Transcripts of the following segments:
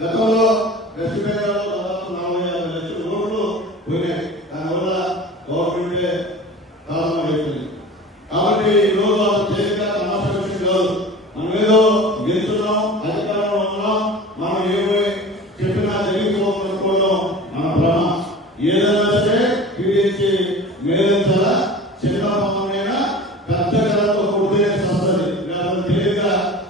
గతంలో వెస్ట్ బెంగాల్లో దాదాపు 40-50 లక్షల ఓట్లు పోయినాయి. దానివల్ల గవర్నమెంటే కారణం అయిపోయింది. కాబట్టి ఈరోజు తేలిక తమాషా విషయం కాదు. మనం ఏదో గెలుస్తున్నాం, అధికారంలో ఉన్నాం, మనం ఏమో చెప్పినా జరిగిపోతున్నప్పుడు మన భ్రమ. ఏదైనా సరే పీడించి మేలంచాలా, చిన్న పామునైనా పెద్ద కళతో కొడితే వస్తుంది, తేలిక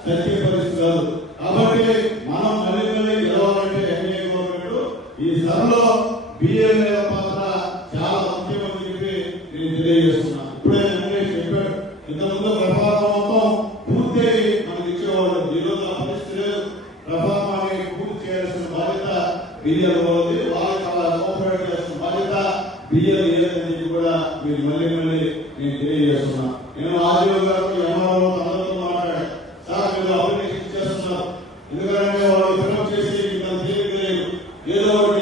సత్య పరిస్థితి కాదు. కాబట్టి మనం మళ్ళీ గెలవాలంటే ఎన్డీఏ గవర్నమెంట్ ఈ సభలో బిఎల్ఏ పాత్ర చాలా ముఖ్యమని చెప్పి నేను తెలియజేస్తున్నా. ఇప్పుడే వెంకటేష్ చెప్పాడు, ఇంతకుముందు ప్రభావం మొత్తం పూర్తి మనకి ఇచ్చేవాడు. ఈరోజు ఆ పరిస్థితి లేదు. ప్రభావాన్ని పూర్తి చేయాల్సిన బాధ్యత బిఎల్ వాళ్ళది. వాళ్ళు చాలా కోఆపరేట్ చేస్తున్న బాధ్యత బిఎల్ ఏదని కూడా మీరు మళ్ళీ నేను తెలియజేస్తున్నా. నేను ఆర్డీఓ గారు ఎంఆర్ఓ అందరితో మాట్లాడాను. సార్ మీరు అప్లికేషన్ చేస్తున్నారు, ఎందుకంటే వాళ్ళు ఫిల్అప్ చేసి ఏదో ఒకటి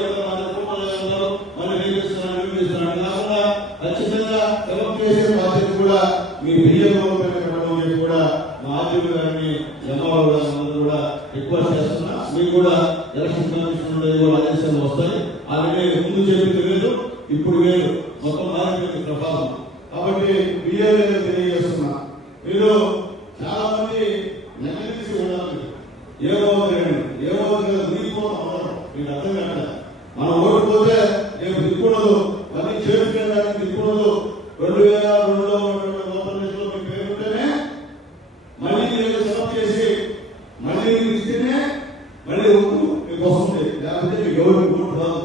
మళ్ళీ నిర్మిస్తున్నాను కాకుండా ఖచ్చితంగా ఫిల్అప్ చేసే బాధ్యత కూడా మీ బియ్యంలో పెట్టడం కూడా మా ఆర్డీఓ గారిని ఎంఆర్ఓ గారిని కూడా రిక్వెస్ట్ చేస్తున్నా. మీకు కూడా ఎలక్షన్ కమిషన్ ఉండేది కూడా ఆదేశాలు వస్తాయి. ఆల్రెడీ ముందు చెప్పింది లేదు, ఇప్పుడు లేదు, మొత్తం మారిపోయింది ప్రభావం. కాబట్టి బిఏలో తెలియజేస్తున్నా, మీరు చాలా మంది నెగ్లిజెన్సీ ఉండాలి. ఏమో మునిగిపోతాం, మీకు అర్థం కాదు. మనం ఓడిపోతే రేపు దిక్కున్నదు, మళ్ళీ చేరుకోవడానికి దిక్కున్నదు. 2002లో ఆంధ్రప్రదేశ్లో మీ పేరుంటేనే మళ్ళీ మీరు సెలెక్ట్ చేసి మళ్ళీ ఇస్తేనే మళ్ళీ మీకు వస్తుంది, లేకపోతే మీకు ఎవరు ఓటు రాదు.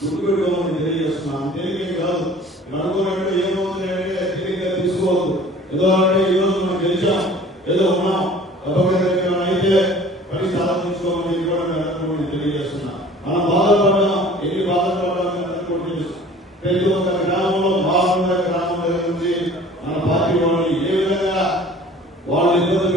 గుర్తుపెట్టుకోమని తెలియజేస్తున్నాను. తేలికే కాదు, అనుకున్నట్టు ఏమవుతుంది అంటే తేలిగ్గా తీసుకోవద్దు. ఏదో అంటే ఈరోజు మనం గెలిచాం, ఏదో ఉన్నాం, అయితే పని సాధించుకోమని కూడా మేము తెలియజేస్తున్నా. మనం బాధపడడం, ఎన్ని బాధపడడం ప్రతి ఒక్క గ్రామంలో గ్రామం దగ్గర నుంచి మన పార్టీ వాళ్ళని ఏ విధంగా వాళ్ళు ఇబ్బంది